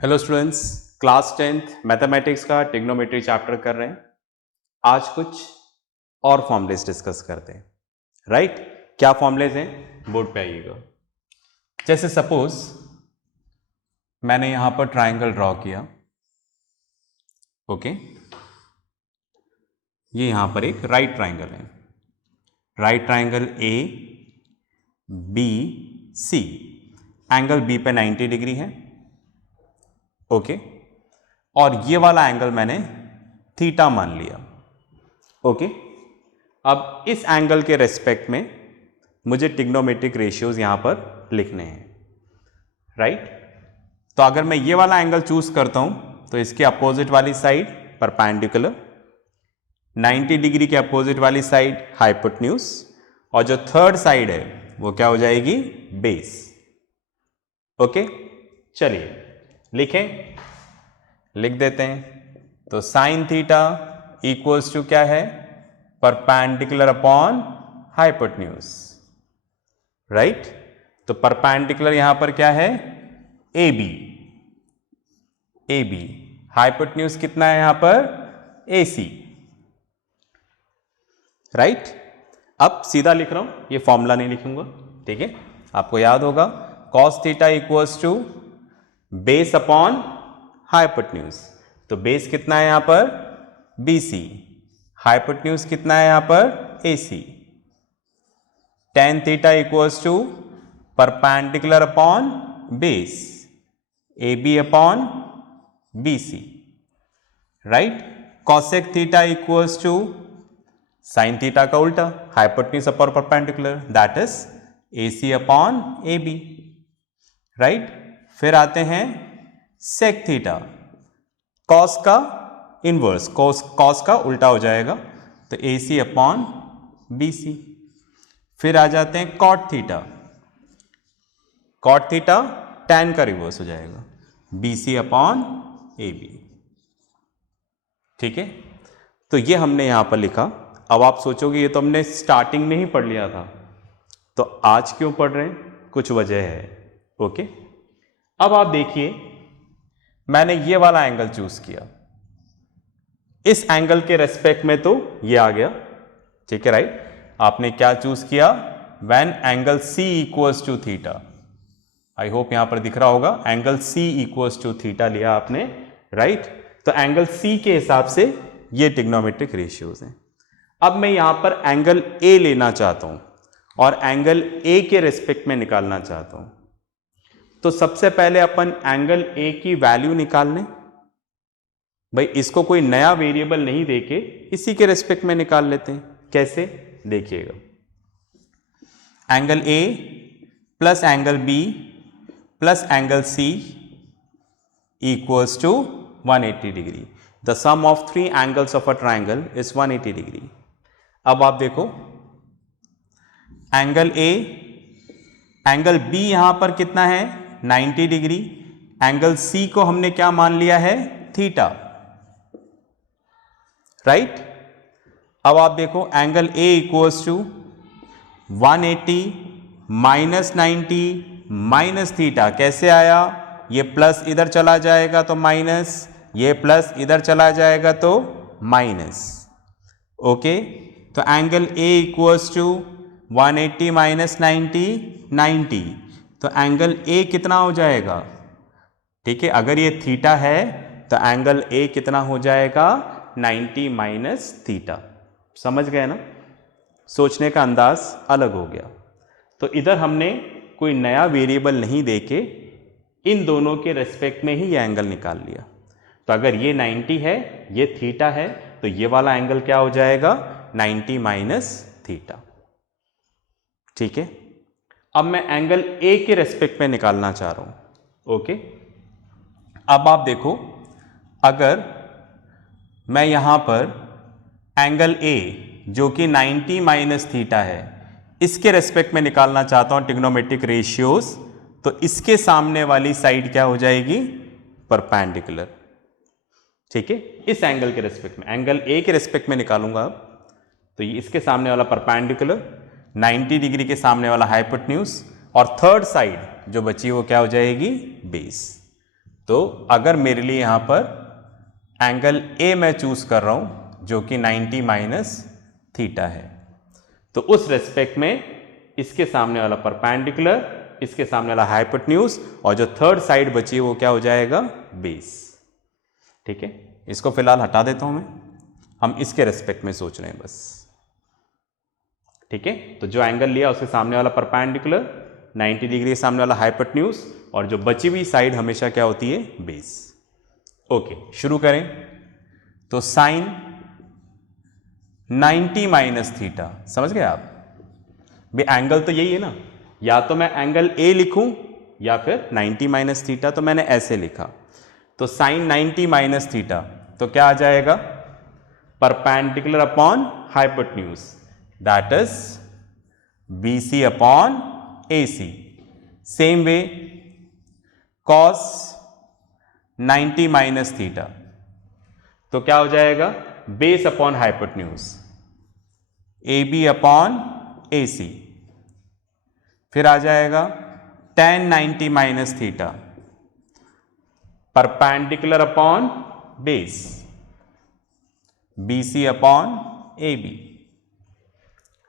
Hello students, class 10th mathematics का trigonometry chapter कर रहे हैं। आज कुछ और फॉर्मूलेस डिस्कस करते हैं। राइट, क्या फॉर्मूलेस हैं बोर्ड पे आइएगा। जैसे सपोज मैंने यहां पर ट्रायंगल ड्रॉ किया, ओके, ये यहां पर एक राइट ट्रायंगल है। Right triangle A B C, angle B पे 90 डिग्री है, ओके, और ये वाला एंगल मैंने थीटा मान लिया, ओके। अब इस एंगल के रेस्पेक्ट में मुझे ट्रिग्नोमेट्रिक रेशियोज यहां पर लिखने हैं, राइट। तो अगर मैं ये वाला एंगल चूज करता हूं तो इसके अपोजिट वाली साइड परपेंडिकुलर, 90 डिग्री के अपोजिट वाली साइड हाइपोटेन्यूज, और जो थर्ड साइड है वो क्या हो जाएगी, बेस, ओके। चलिए लिखें, लिख देते हैं। तो साइन थीटा इक्वल्स टू क्या है, परपेंडिकुलर अपॉन हाइपोटेन्यूज, राइट। तो परपेंडिकुलर यहां पर क्या है, A B, A B, hypotenuse कितना है यहां पर, ए सी, राइट। अब सीधा लिख रहा हूं, ये फॉर्मूला नहीं लिखूंगा, ठीक है। आपको याद होगा cos theta equals to base upon hypotenuse. तो बेस कितना है यहां पर, बी सी, हाइपोटेन्यूज कितना है यहां पर, A C. Tan theta equals to perpendicular upon base, A B upon B C, right. Cosec theta equals to sine theta का उल्टा, hypotenuse upon perpendicular, that is A C upon A B, right. फिर आते हैं sec theta, cos का inverse, cos का उल्टा हो जाएगा, तो ए सी अपॉन बी सी। फिर आ जाते हैं cot theta, cot theta tan का रिवर्स हो जाएगा, B C upon A B, ठीक है। तो ये हमने यहां पर लिखा। अब आप सोचोगे ये तो हमने स्टार्टिंग में ही पढ़ लिया था, तो आज क्यों पढ़ रहे हैं, कुछ वजह है, ओके। अब आप देखिए, मैंने ये वाला एंगल चूज किया, इस एंगल के रेस्पेक्ट में तो ये आ गया, ठीक है, राइट। आपने क्या चूज किया, when angle C equals to theta, I hope यहां पर दिख रहा होगा, angle C equals to theta लिया आपने, राइट। तो एंगल सी के हिसाब से ये ट्रिग्नोमेट्रिक रेशियोज हैं। अब मैं यहां पर एंगल ए लेना चाहता हूं और एंगल ए के रेस्पेक्ट में निकालना चाहता हूं, तो सबसे पहले अपन एंगल ए की वैल्यू निकाल लें। भाई इसको कोई नया वेरिएबल नहीं देके इसी के रेस्पेक्ट में निकाल लेते हैं। कैसे, देखिएगा, angle A plus angle B plus angle C equals to 180 degree. The sum of three angles of a triangle is 180 degree. अब आप देखो, एंगल ए, एंगल बी यहां पर कितना है, 90 डिग्री, एंगल सी को हमने क्या मान लिया है, थीटा, राइट। अब आप देखो angle A equals to 180 minus 90 minus theta, कैसे आया, ये प्लस इधर चला जाएगा तो माइनस, ये प्लस इधर चला जाएगा तो माइनस, ओके। तो angle A equals to 180 minus 90 90, तो एंगल ए कितना हो जाएगा, ठीक है। अगर ये थीटा है तो एंगल ए कितना हो जाएगा, 90 माइनस थीटा। समझ गए ना, सोचने का अंदाज अलग हो गया। तो इधर हमने कोई नया वेरिएबल नहीं देके इन दोनों के रेस्पेक्ट में ही ये एंगल निकाल लिया। तो अगर ये 90 है, ये थीटा है, तो ये वाला एंगल क्या हो जाएगा, 90 माइनस थीटा, ठीक है। अब मैं एंगल ए के रेस्पेक्ट में निकालना चाह रहा हूं, ओके। अब आप देखो, अगर मैं यहां पर एंगल ए जो कि 90 माइनस थीटा है, इसके रेस्पेक्ट में निकालना चाहता हूं ट्रिग्नोमेट्रिक रेशियोज, तो इसके सामने वाली साइड क्या हो जाएगी, परपेंडिकुलर, ठीक है। इस एंगल के रेस्पेक्ट में, एंगल ए के रेस्पेक्ट में निकालूंगा अब, तो ये इसके सामने वाला परपेंडिकुलर, 90 डिग्री के सामने वाला हाइपोटेन्यूज, और थर्ड साइड जो बची वो क्या हो जाएगी, बेस। तो अगर मेरे लिए यहां पर एंगल ए मैं चूज कर रहा हूं जो कि 90 माइनस थीटा है, तो उस रेस्पेक्ट में इसके सामने वाला परपेंडिकुलर, इसके सामने वाला हाइपोटेन्यूज, और जो थर्ड साइड बची है वो क्या हो जाएगा, बेस। ठीक है, इसको फिलहाल हटा देता हूं मैं, हम इसके रेस्पेक्ट में सोच रहे हैं बस। ठीक है, तो जो एंगल लिया उसके सामने वाला परपेंडिकुलर, 90 डिग्री सामने वाला हाइपोटेन्यूज, और जो बची हुई साइड हमेशा क्या होती है, बेस। ओके, शुरू करें। तो साइन 90 माइनस थीटा, समझ गए आप भी, एंगल तो यही है ना, या तो मैं एंगल ए लिखूं या फिर 90 माइनस थीटा, तो मैंने ऐसे लिखा। तो साइन 90 माइनस थीटा तो क्या आ जाएगा, perpendicular upon hypotenuse, that is BC upon AC। Same way cos 90 minus theta तो क्या हो जाएगा, base upon hypotenuse, AB upon AC। फिर आ जाएगा tan 90 minus theta, perpendicular upon base, BC upon AB,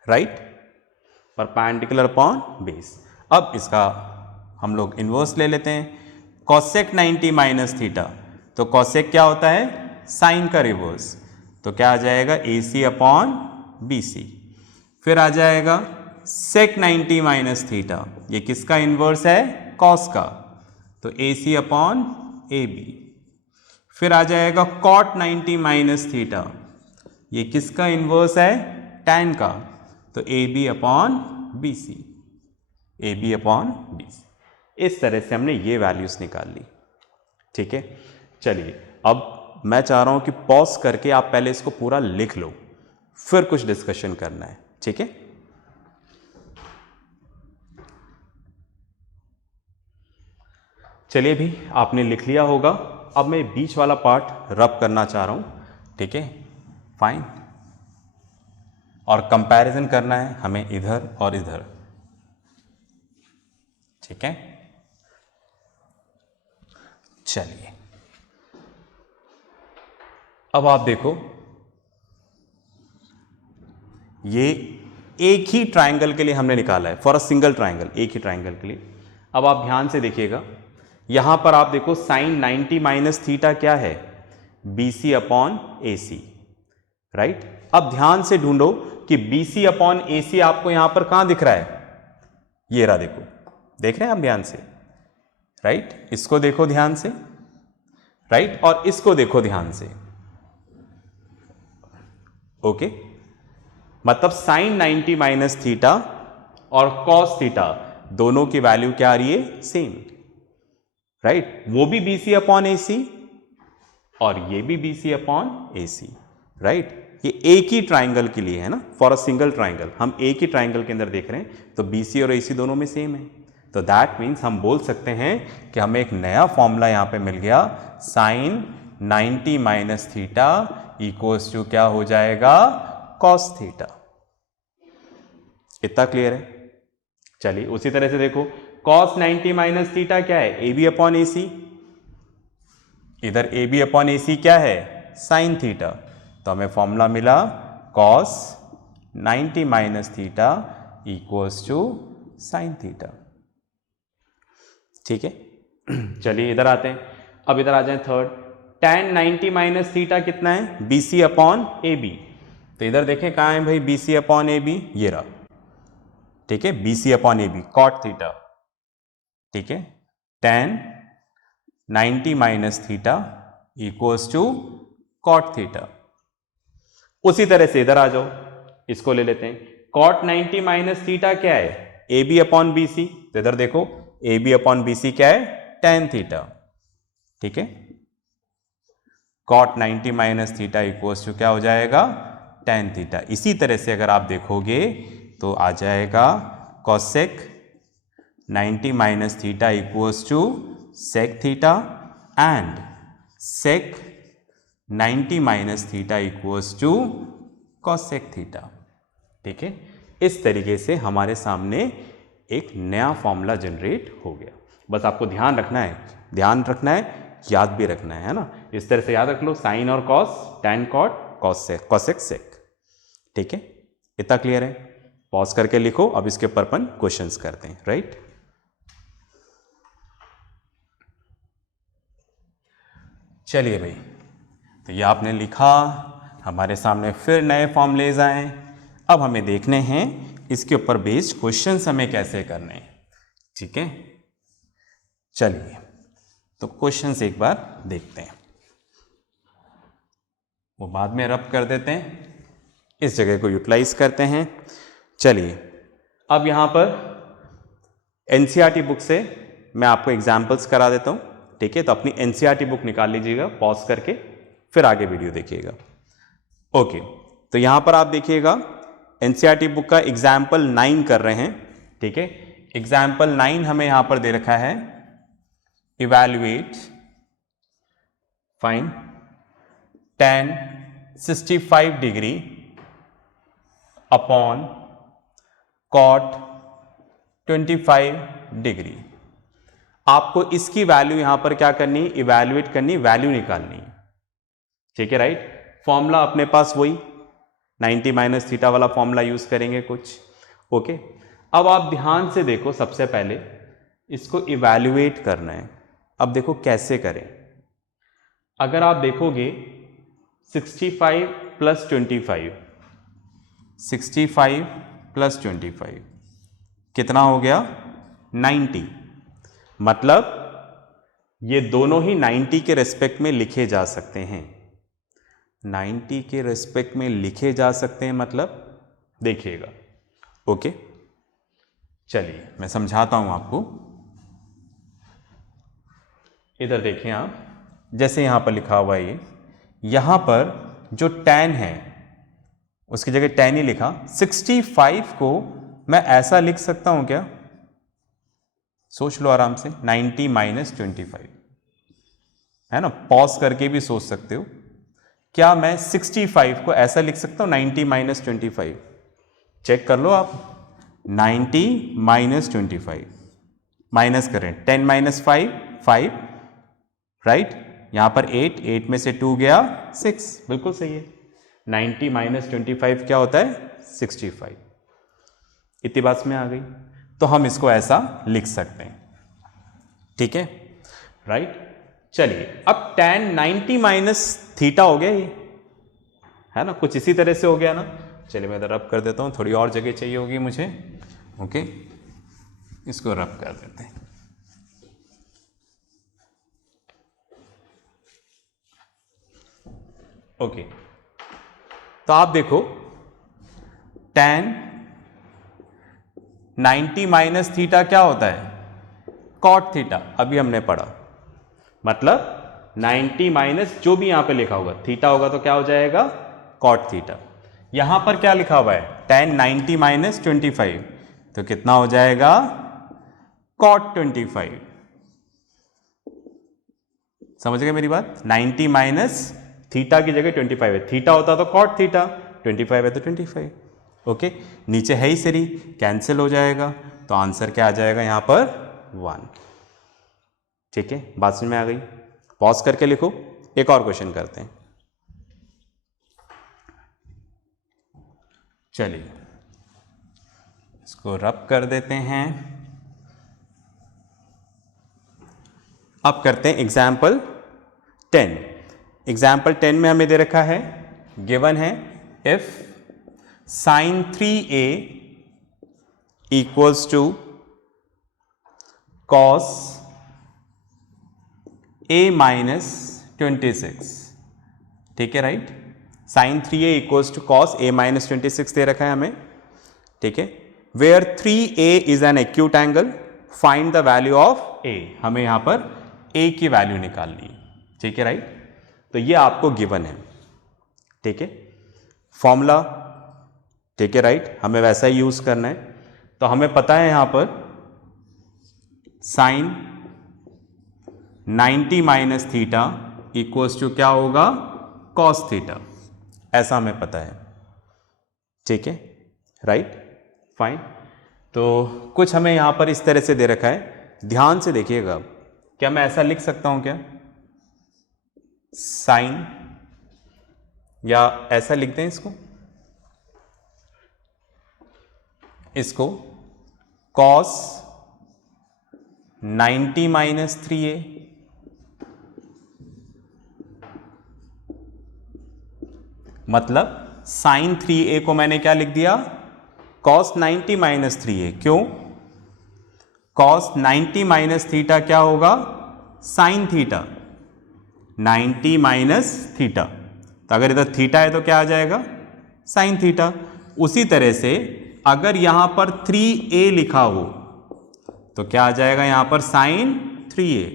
right, perpendicular upon base. अब इसका हम लोग इन्वर्स ले लेते हैं, cosec 90 माइनस थीटा, तो cosec क्या होता है, साइन का रिवर्स, तो क्या आ जाएगा, AC अपॉन BC। फिर आ जाएगा sec 90 माइनस थीटा, ये किसका इन्वर्स है, cos का, तो AC अपॉन AB। फिर आ जाएगा cot 90 माइनस थीटा, ये किसका इन्वर्स है, tan का, तो AB upon BC, AB upon BC। इस तरह से हमने ये वैल्यूज निकाल ली। ठीक है, चलिए अब मैं चाह रहा हूं कि पॉज करके आप पहले इसको पूरा लिख लो, फिर कुछ डिस्कशन करना है। ठीक है, चलिए भी आपने लिख लिया होगा। अब मैं बीच वाला पार्ट रब करना चाह रहा हूं। ठीक है, फाइन, और कंपैरिजन करना है हमें इधर और इधर। ठीक है, चलिए अब आप देखो, ये एक ही ट्रायंगल के लिए हमने निकाला है, फॉर अ सिंगल ट्रायंगल, एक ही ट्रायंगल के लिए। अब आप ध्यान से देखिएगा, यहां पर आप देखो साइन 90 माइनस थीटा क्या है, BC अपॉन AC, राइट। अब ध्यान से ढूंढो कि BC अपॉन AC आपको यहां पर कहां दिख रहा है, ये रहा, देखो, देख रहे हैं आप ध्यान से, राइट, इसको देखो ध्यान से, राइट, और इसको देखो ध्यान से। ओके, मतलब साइन 90 माइनस थीटा और कॉस थीटा दोनों की वैल्यू क्या आ रही है, सेम, राइट। वो भी BC अपॉन AC और ये भी BC अपॉन AC, राइट। ये एक ही ट्राइंगल के लिए है ना, फॉर अ सिंगल ट्राइंगल, हम एक ही ट्राइंगल के अंदर देख रहे हैं, तो BC और AC दोनों में सेम है। तो दैट मीन्स हम बोल सकते हैं कि हमें एक नया फॉर्मूला यहां पे मिल गया, sine 90 minus theta equals to क्या हो जाएगा, कॉस थीटा। इतना क्लियर है। चलिए उसी तरह से देखो, कॉस 90 माइनस थीटा क्या है, AB अपॉन AC, इधर AB अपॉन AC क्या है, साइन थीटा, तो हमें फॉर्मूला मिला cos 90 minus theta equals to sine theta. ठीक है, चलिए इधर आते हैं, अब इधर आ जाए थर्ड, tan 90 माइनस थीटा कितना है, BC अपॉन AB, तो इधर देखें कहाँ है भाई, BC अपॉन AB, ये रहा। ठीक है, BC upon AB cot theta, ठीक है, tan 90 minus theta equals to cot theta. उसी तरह से इधर आ जाओ, इसको ले लेते हैं, कॉट 90 माइनस थीटा क्या है, AB अपॉन BC, तो इधर देखो AB अपॉन BC क्या है, tan थीटा। ठीक है, cot 90 minus theta equals to क्या हो जाएगा, tan थीटा। इसी तरह से अगर आप देखोगे तो आ जाएगा cosec 90 minus theta equals to sec theta and sec 90 minus theta equals to cosec theta. ठीक है, इस तरीके से हमारे सामने एक नया फॉर्मूला जनरेट हो गया। बस आपको ध्यान रखना है याद भी रखना है ना, इस तरह से याद रख लो, साइन और cos, tan cot, cosec sec. ठीक है, इतना क्लियर है? पॉज करके लिखो, अब इसके ऊपर अपन क्वेश्चंस करते हैं, राइट। चलिए भाई, तो ये आपने लिखा, हमारे सामने फिर नए फॉर्मूलेज आए। अब हमें देखने हैं इसके ऊपर बेस्ड क्वेश्चंस हमें कैसे करने हैं। ठीक है, चलिए तो क्वेश्चंस एक बार देखते हैं, वो बाद में रब कर देते हैं, इस जगह को यूटिलाइज करते हैं। चलिए, अब यहां पर एनसीईआरटी बुक से मैं आपको एग्जाम्पल्स करा देता हूं। ठीक है, तो अपनी एनसीईआरटी बुक निकाल लीजिएगा, पॉज करके फिर आगे वीडियो देखिएगा। ओके, तो यहां पर आप देखिएगा एनसीईआरटी बुक का एग्जाम्पल 9 कर रहे हैं। ठीक है, एग्जाम्पल 9 हमें यहां पर दे रखा है, evaluate fine tan 65 degree upon cot 25 degree. आपको इसकी वैल्यू यहां पर क्या करनी, इवैल्यूएट करनी, वैल्यू निकालनी है। ठीक है, राइट। फॉर्मूला अपने पास वही 90 माइनस थीटा वाला फॉर्मूला यूज करेंगे कुछ। ओके, अब आप ध्यान से देखो, सबसे पहले इसको इवैल्यूएट करना है। अब देखो कैसे करें। अगर आप देखोगे 65 प्लस 25, 65 प्लस 25 कितना हो गया, 90। मतलब ये दोनों ही 90 के रेस्पेक्ट में लिखे जा सकते हैं, 90 के रेस्पेक्ट में लिखे जा सकते हैं, मतलब देखिएगा। ओके, चलिए मैं समझाता हूं आपको। इधर देखें आप, जैसे यहां पर लिखा हुआ है, यहां पर जो tan है उसकी जगह tan ही लिखा। 65 को मैं ऐसा लिख सकता हूं क्या, सोच लो आराम से, 90 माइनस 25 है ना, पॉज करके भी सोच सकते हो। क्या मैं 65 को ऐसा लिख सकता हूं 90 माइनस 25? चेक कर लो आप, 90 माइनस 25 माइनस करें, 10 माइनस 5 5, राइट। यहां पर 8 में से 2 गया 6, बिल्कुल सही है। 90 माइनस 25 क्या होता है, 65। इतनी बात में आ गई, तो हम इसको ऐसा लिख सकते हैं। ठीक है, राइट। चलिए, अब tan 90 माइनस थीटा हो गया, ये है ना, कुछ इसी तरह से हो गया ना। चलिए मैं इधर रब कर देता हूं, थोड़ी और जगह चाहिए होगी मुझे। ओके, इसको रब कर देते हैं। ओके, तो आप देखो tan 90 माइनस थीटा क्या होता है, cot थीटा, अभी हमने पढ़ा। मतलब 90 माइनस जो भी यहां पे लिखा होगा थीटा होगा तो क्या हो जाएगा, cot थीटा। यहां पर क्या लिखा हुआ है, tan 90 माइनस 25, तो कितना हो जाएगा, cot 25। समझ गए मेरी बात, 90 माइनस थीटा की जगह 25 है, थीटा होता तो cot थीटा, 25 है तो 25। ओके, नीचे है ही सही, कैंसिल हो जाएगा, तो आंसर क्या आ जाएगा यहां पर, 1। ठीक है, बात समझ में आ गई? पॉज करके लिखो, एक और क्वेश्चन करते हैं। चलिए इसको रब कर देते हैं। अब करते हैं एग्जाम्पल 10। एग्जाम्पल 10 में हमें दे रखा है, गिवन है, if sin 3a equals to cos a minus 26। ठीक है, right. sin 3a equals to cos a minus 26 दे रखा है हमें। ठीक है, where 3a is an acute angle, find the value of a। हमें यहां पर a की वैल्यू निकालनी है। ठीक है, राइट। तो ये आपको गिवन है। ठीक है, फॉर्मूला, ठीक है, राइट, हमें वैसा ही यूज करना है। तो हमें पता है यहां पर sine 90 minus theta equals to क्या होगा, कॉस थीटा, ऐसा हमें पता है। ठीक है, राइट, फाइन। तो कुछ हमें यहां पर इस तरह से दे रखा है, ध्यान से देखिएगा। क्या मैं ऐसा लिख सकता हूं क्या, साइन, या ऐसा लिखते हैं इसको कॉस 90 माइनस 3a, मतलब साइन 3a को मैंने क्या लिख दिया, कॉस 90 माइनस 3a। क्यों? कॉस 90 माइनस थीटा क्या होगा, साइन थीटा, 90 माइनस थीटा, तो अगर इधर थीटा है तो क्या आ जाएगा, साइन थीटा। उसी तरह से अगर यहां पर 3a लिखा हो तो क्या आ जाएगा यहां पर, साइन 3a,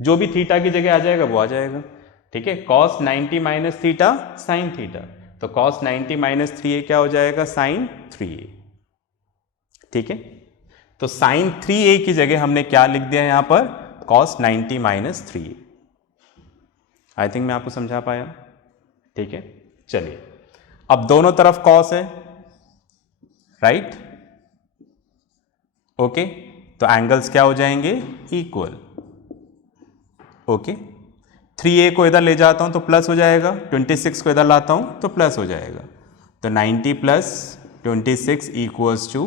जो भी थीटा की जगह आ जाएगा वो आ जाएगा। ठीक है, cos 90 minus theta sine theta, तो कॉस 90 माइनस 3a क्या हो जाएगा, साइन 3a। ठीक है, तो साइन 3a की जगह हमने क्या लिख दिया यहां पर, cos 90 minus 3a। I think मैं आपको समझा पाया। ठीक है, चलिए अब दोनों तरफ कॉस है, राइट, ओके, तो एंगल्स क्या हो जाएंगे, इक्वल। ओके, 3a को इधर ले जाता हूं तो प्लस हो जाएगा, 26 को इधर लाता हूं तो प्लस हो जाएगा, तो 90 plus 26 equals to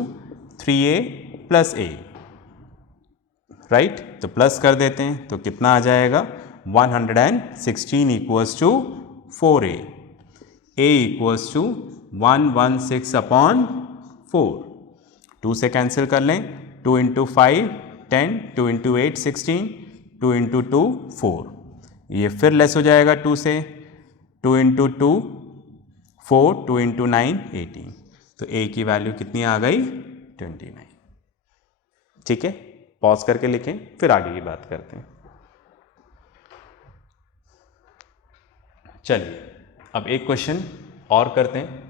3a plus a, right, तो प्लस कर देते हैं तो कितना आ जाएगा, 116 equals to 4a, a equals to 116 upon 4, 2 से कैंसिल कर लें, 2 इंटू 5 10, 2 इंटू 8 16, 2 इंटू 2 4, ये फिर लेस हो जाएगा 2 से, 2 इंटू 2 4, 2 इंटू 9 18, तो a की वैल्यू कितनी आ गई, 29। ठीक है, पॉज करके लिखें, फिर आगे की बात करते हैं। चलिए अब एक क्वेश्चन और करते हैं।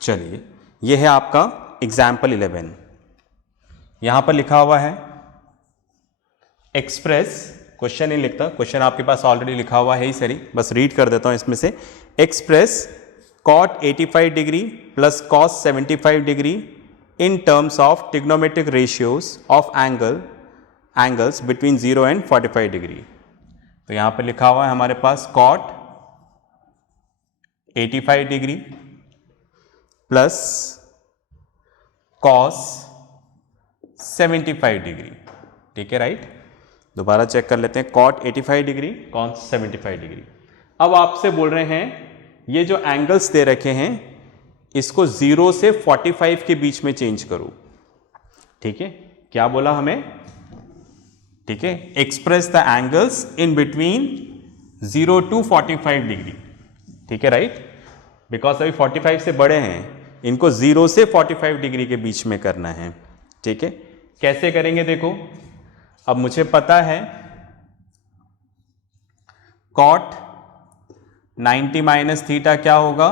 चलिए, यह है आपका एग्जाम्पल 11। यहां पर लिखा हुआ है एक्सप्रेस, क्वेश्चन नहीं लिखता, क्वेश्चन आपके पास ऑलरेडी लिखा हुआ है ही, सही, बस रीड कर देता हूं इसमें से। Express cot 85 degree plus cos 75 degree in terms of trigonometric ratios of angles between 0 and 45 degree. तो यहां पर लिखा हुआ है हमारे पास cot 85 degree plus cos 75 degree. ठीक है, राइट, दोबारा चेक कर लेते हैं, कॉट 85 डिग्री कॉस 75 डिग्री। अब आपसे बोल रहे हैं ये जो एंगल्स दे रखे हैं इसको 0 से 45 के बीच में चेंज करो। ठीक है, क्या बोला हमें, ठीक है, express the angles in between 0 to 45 degree. ठीक है, राइट, बिकॉज अभी 45 से बड़े हैं, इनको 0 से 45 डिग्री के बीच में करना है। ठीक है, कैसे करेंगे देखो, अब मुझे पता है कॉट 90 माइनस थीटा क्या होगा,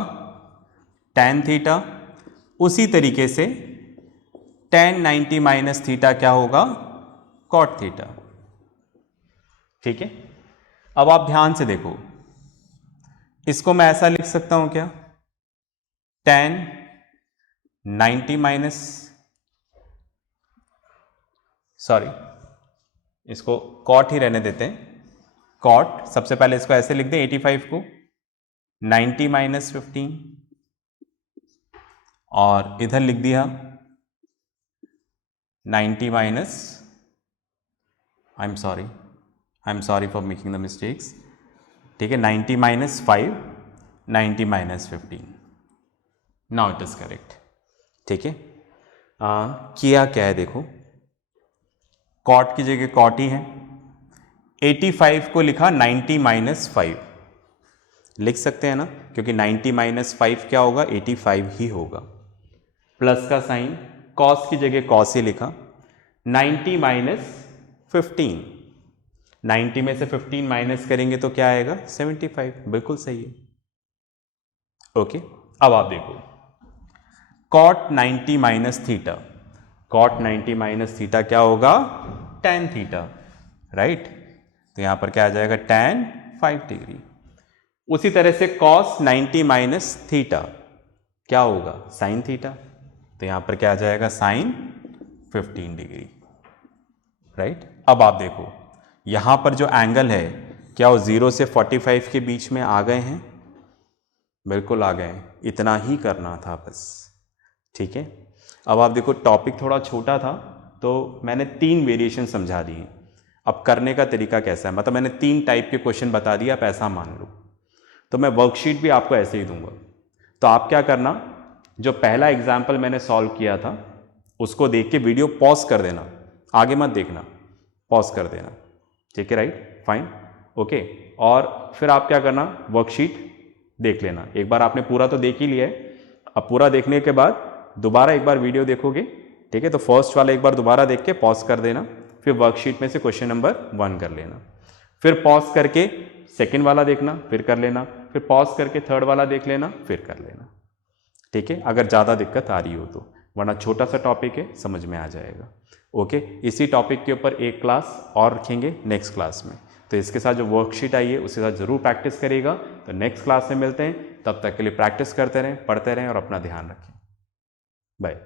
tan थीटा, उसी तरीके से tan 90 माइनस थीटा क्या होगा, कॉट थीटा। ठीक है, अब आप ध्यान से देखो, इसको मैं ऐसा लिख सकता हूं क्या, tan 90 माइनस, सॉरी इसको कॉट ही रहने देते हैं, कॉट, सबसे पहले इसको ऐसे लिख दें 85 को 90 माइनस 15, और इधर लिख दिया 90 minus, I am sorry for making the mistakes. ठीक है, 90 minus 5, 90 minus 15, now it is correct. ठीक है, किया क्या है देखो, कॉट की जगह कॉट ही है, 85 को लिखा 90 माइनस 5, लिख सकते हैं ना, क्योंकि 90 माइनस 5 क्या होगा, 85 ही होगा, प्लस का साइन, कॉस की जगह कॉस ही लिखा, 90 माइनस 15, 90 में से 15 माइनस करेंगे तो क्या आएगा, 75, बिल्कुल सही है। ओके, अब आप देखो cot 90 minus theta, cot 90 minus theta क्या होगा, tan थीटा, राइट, तो यहां पर क्या आ जाएगा, tan 5 डिग्री। उसी तरह से cos 90 माइनस थीटा क्या होगा, sin थीटा। तो यहाँ पर क्या आ जाएगा, साइन 15 डिग्री, राइट। अब आप देखो यहाँ पर जो एंगल है, क्या वो 0 से 45 के बीच में आ गए हैं? बिल्कुल आ गए, इतना ही करना था बस, ठीक है। अब आप देखो टॉपिक थोड़ा छोटा था तो मैंने 3 वेरिएशन समझा दिए। अब करने का तरीका कैसा है, मतलब मैंने 3 टाइप के क्वेश्चन बता दिया, आप ऐसा मान लो। तो मैं वर्कशीट भी आपको ऐसे ही दूंगा। तो आप क्या करना, जो पहला एग्जाम्पल मैंने सॉल्व किया था उसको देख के वीडियो पॉज कर देना, आगे मत देखना, पॉज कर देना, ठीक है, राइट, फाइन, ओके। और फिर आप क्या करना, वर्कशीट देख लेना। एक बार आपने पूरा तो देख ही लिया है, अब पूरा देखने के बाद दोबारा एक बार वीडियो देखोगे, ठीक है। तो फर्स्ट वाला एक बार दोबारा देख के पॉज कर देना, फिर वर्कशीट में से क्वेश्चन नंबर 1 कर लेना, फिर पॉज करके सेकंड वाला देखना, फिर कर लेना, फिर पॉज करके थर्ड वाला देख लेना, फिर कर लेना, ठीक है, अगर ज़्यादा दिक्कत आ रही हो तो। वरना छोटा सा टॉपिक है, समझ में आ जाएगा, ओके। इसी टॉपिक के ऊपर एक क्लास और रखेंगे नेक्स्ट क्लास में। तो इसके साथ जो वर्कशीट आई है उसके साथ ज़रूर प्रैक्टिस करिएगा। तो नेक्स्ट क्लास में मिलते हैं, तब तक के लिए प्रैक्टिस करते रहें, पढ़ते रहें और अपना ध्यान रखें। बाय।